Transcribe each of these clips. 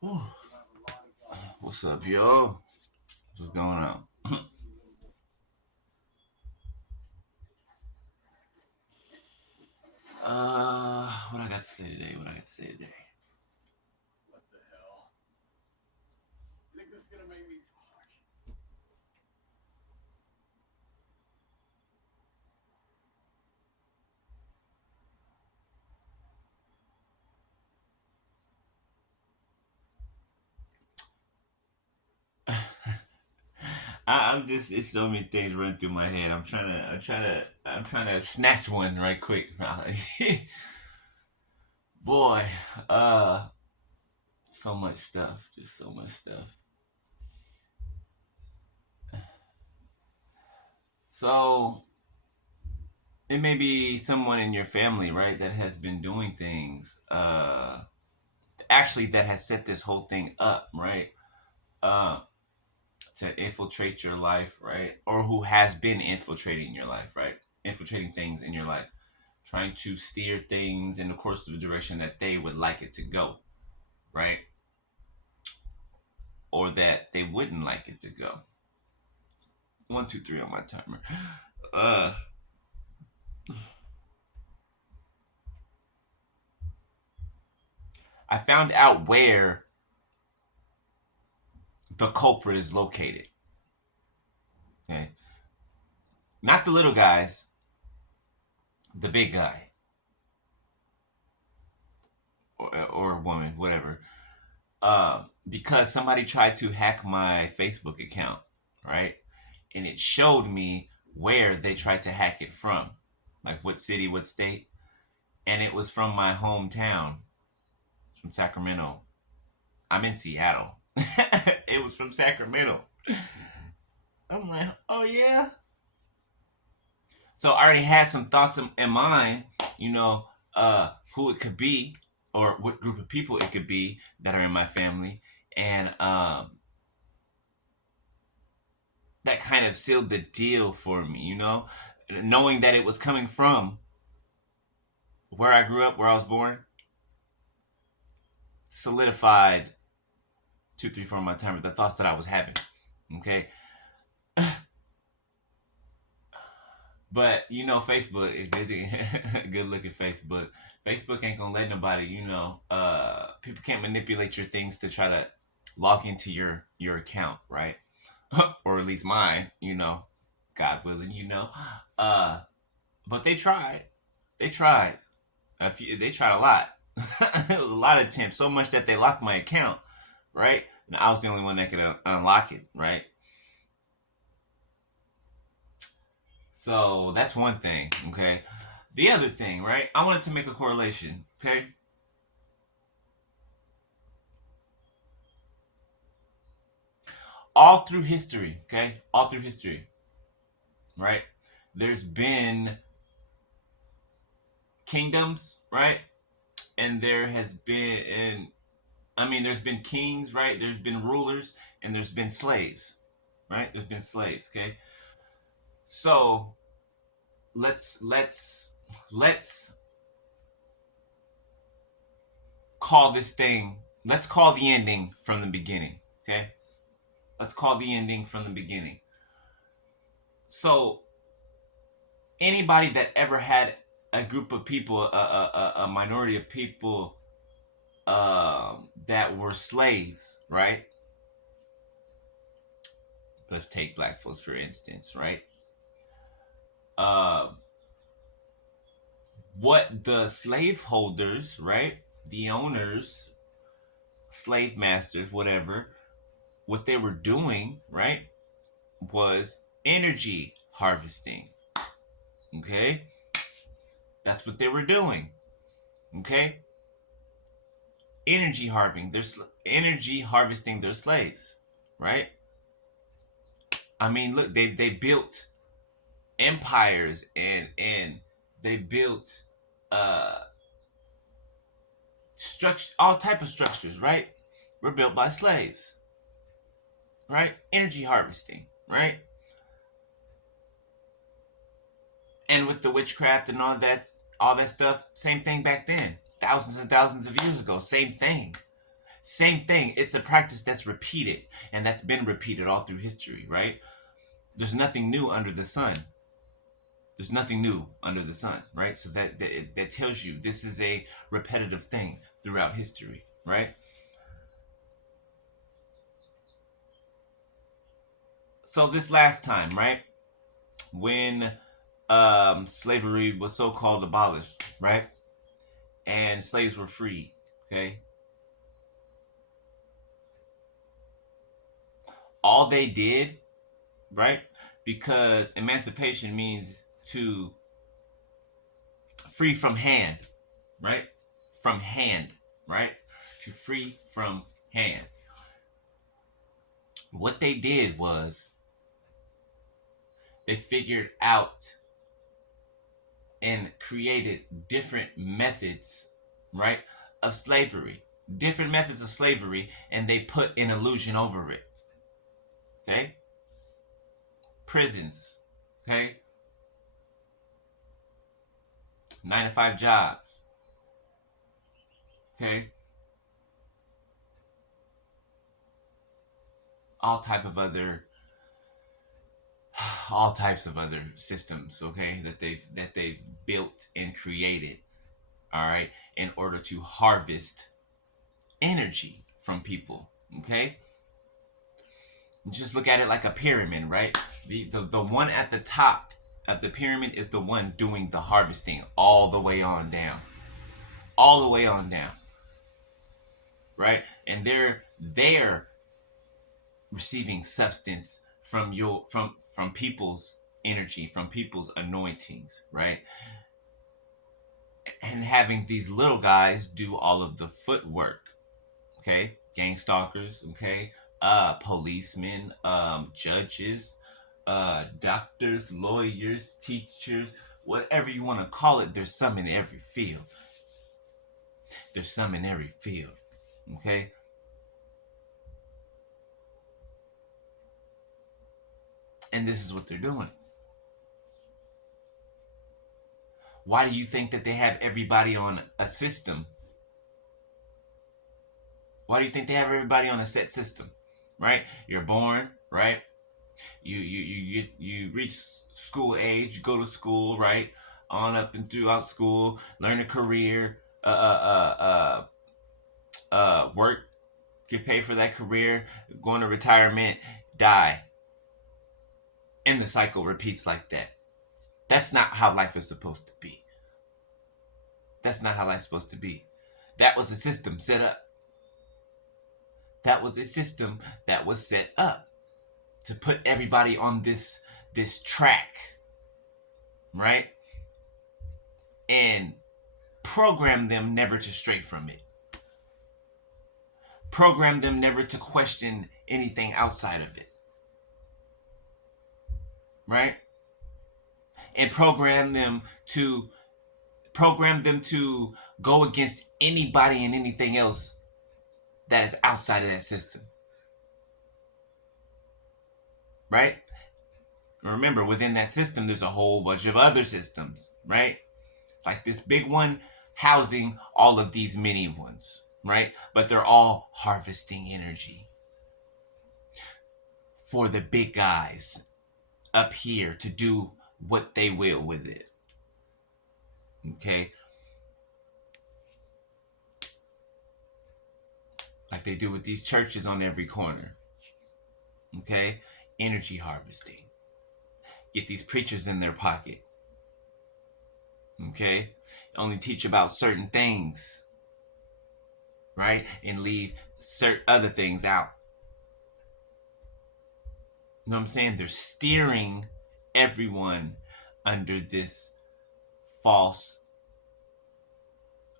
Whew. What's up, yo? What's going on? What I got to say today? What I got to say today? I'm just. It's so many things running through my head. I'm trying to snatch one right quick. Boy, uh, so much stuff. Just so much stuff. So it may be someone in your family, right, that has been doing things. Actually, that has set this whole thing up, right? Uh, to infiltrate your life, right? Or who has been infiltrating your life, right? Infiltrating things in your life, trying to steer things in the course of the direction that they would like it to go, right? Or that they wouldn't like it to go. One, two, three on my timer. Uh, I found out where the culprit is located. Okay, not the little guys, the big guy or woman, whatever. Because somebody tried to hack my Facebook account, right? And it showed me where they tried to hack it from, like what city, what state, and it was from my hometown, from Sacramento. I'm in Seattle. It was from Sacramento. I'm like, oh yeah. So I already had some thoughts in mind, you know, who it could be or what group of people it could be that are in my family, and that kind of sealed the deal for me, you know, knowing that it was coming from where I grew up, where I was born, solidified two, three, four of my time, the thoughts that I was having. Okay. But you know, Facebook, good looking Facebook. Facebook ain't gonna let nobody, you know, people can't manipulate your things to try to log into your account, right? Or at least mine, you know, God willing, you know. Uh, but they tried. They tried. They tried a lot. It was a lot of attempts, so much that they locked my account, right? And I was the only one that could unlock it, right? So that's one thing, okay? The other thing, right? I wanted to make a correlation, okay? All through history, okay? All through history, right? There's been kingdoms, right? And there has been, and I mean, there's been kings, right? There's been rulers, and there's been slaves, right? There's been slaves, okay? So let's call this thing. Let's call the ending from the beginning, okay? Let's call the ending from the beginning. So anybody that ever had a group of people, a minority of people that were slaves, right? Let's take black folks for instance, right? Uh, what the slaveholders, right? The owners, slave masters, whatever, what they were doing, right, was energy harvesting. Okay? That's what they were doing. Okay? Energy harvesting. Energy harvesting their slaves, right? I mean, look, they built empires and they built uh structure, all type of structures, right? Were built by slaves, right? Energy harvesting, right? And with the witchcraft and all that stuff, same thing back then. Thousands and thousands of years ago, same thing. Same thing. It's a practice that's repeated and that's been repeated all through history, right? There's nothing new under the sun. There's nothing new under the sun, right? So that tells you this is a repetitive thing throughout history, right? So this last time, right, when slavery was so called abolished, right, and slaves were freed, okay, all they did, right, because emancipation means to free from hand, right, from hand, right, to free from hand. What they did was they figured out and created different methods, right, of slavery. Different methods of slavery, and they put an illusion over it. Okay? Prisons. Okay? 9 to 5 jobs. Okay? All type of other all types of other systems, okay, that they've built and created, all right, in order to harvest energy from people. Okay? Just look at it like a pyramid, right? The one at the top of the pyramid is the one doing the harvesting all the way on down. All the way on down. Right? And they're receiving substance from from people's energy, from people's anointings, right? And having these little guys do all of the footwork. Okay? Gang stalkers, okay? Policemen, judges, doctors, lawyers, teachers, whatever you want to call it, there's some in every field. There's some in every field. Okay? And this is what they're doing. Why do you think that they have everybody on a system? Why do you think they have everybody on a set system? Right? You're born, right? You reach school age, you go to school, right? On up and throughout school, learn a career, work, get paid for that career, go into retirement, die. And the cycle repeats like that. That's not how life is supposed to be. That's not how life's supposed to be. That was a system set up. That was a system that was set up to put everybody on this track, right? And program them never to stray from it. Program them never to question anything outside of it. Right? And program them to go against anybody and anything else that is outside of that system. Right? Remember, within that system, there's a whole bunch of other systems, right? It's like this big one housing all of these mini ones, right? But they're all harvesting energy for the big guys up here to do what they will with it. Okay? Like they do with these churches on every corner. Okay? Energy harvesting. Get these preachers in their pocket. Okay? Only teach about certain things. Right? And leave certain other things out. You know what I'm saying? They're steering everyone under this false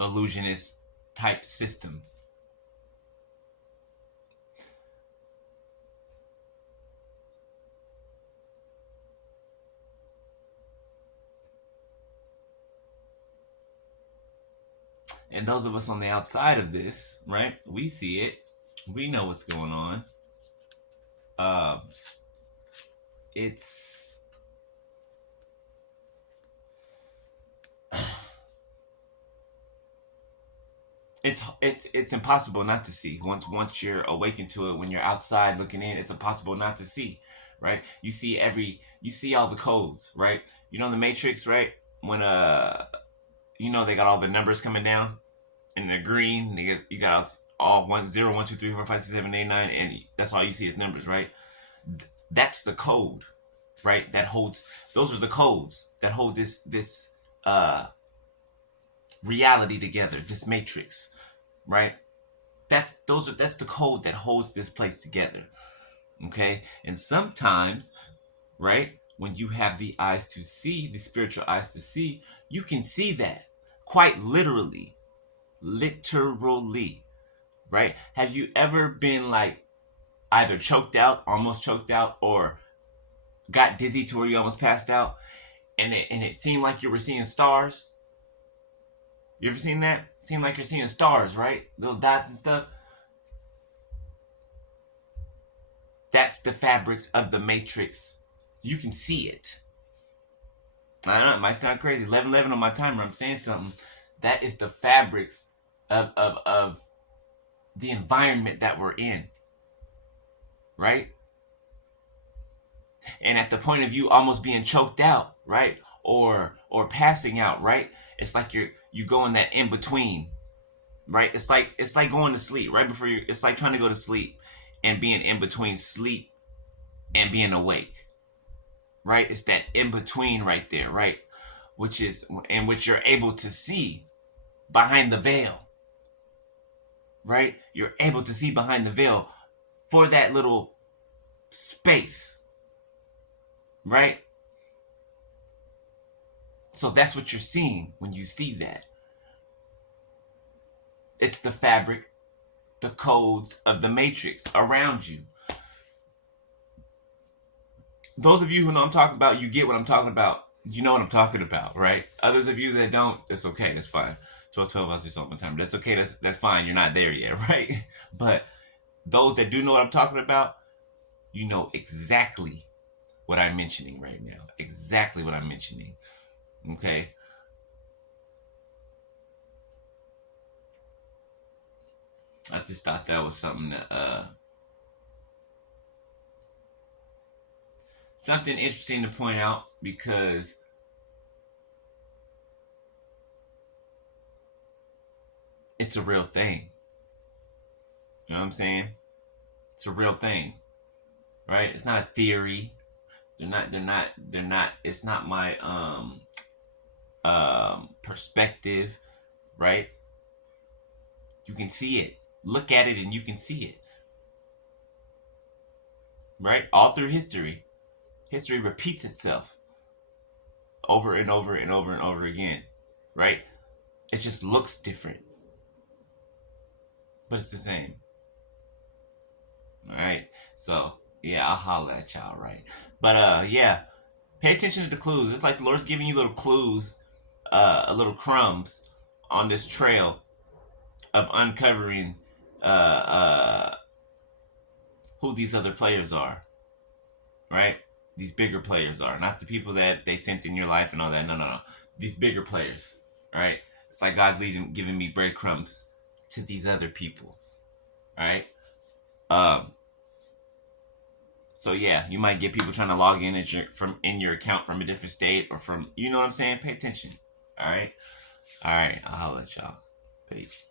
illusionist type system. And those of us on the outside of this, right? We see it. We know what's going on. It's it's impossible not to see. Once you're awakened to it, when you're outside looking in, it's impossible not to see, right? You see all the codes, right? You know the Matrix, right? When they got all the numbers coming down and they're green. You got all 1 0 1 2 3 4 5 6 7 8 9, and that's all you see is numbers, right? That's the code, right? That holds. Those are the codes that hold this uh reality together. This matrix, right? That's the code that holds this place together. Okay, and sometimes, right, when you have the eyes to see, the spiritual eyes to see, you can see that quite literally, right? Have you ever been like either choked out, almost choked out, or got dizzy to where you almost passed out, and it seemed like you were seeing stars? You ever seen that? Seemed like you're seeing stars, right? Little dots and stuff. That's the fabrics of the matrix. You can see it. I don't know, it might sound crazy. 11:11 on my timer, I'm saying something. That is the fabrics of the environment that we're in, right? And at the point of you almost being choked out, right? Or passing out, right? It's like you go in that in between, right? It's like going to sleep right before you. It's like trying to go to sleep and being in between sleep and being awake, right? It's that in between right there, right? Which is in which you're able to see behind the veil, right? You're able to see behind the veil for that little space, right? So that's what you're seeing when you see that. It's the fabric, the codes of the matrix around you. Those of you who know what I'm talking about, you get what I'm talking about. You know what I'm talking about, right? Others of you that don't, it's okay. That's fine. 12 hours is on my time. That's okay. That's fine. You're not there yet, right? But those that do know what I'm talking about, you know exactly what I'm mentioning right now. Exactly what I'm mentioning. Okay. I just thought that was something interesting to point out because it's a real thing. You know what I'm saying? It's a real thing, right? It's not a theory. They're not. It's not my perspective, right? You can see it. Look at it and you can see it, right? All through history. History repeats itself over and over and over and over again, right? It just looks different, but it's the same. All right. So yeah, I'll holler at y'all, right? But yeah, pay attention to the clues. It's like the Lord's giving you little clues, a little crumbs on this trail of uncovering uh uh who these other players are, right? These bigger players are not the people that they sent in your life and all that. No, no, no. These bigger players, right? It's like God giving me breadcrumbs to these other people, right? Um, so yeah, you might get people trying to log in from in your account from a different state or from, you know what I'm saying? Pay attention. All right. All right. I'll let y'all. Peace.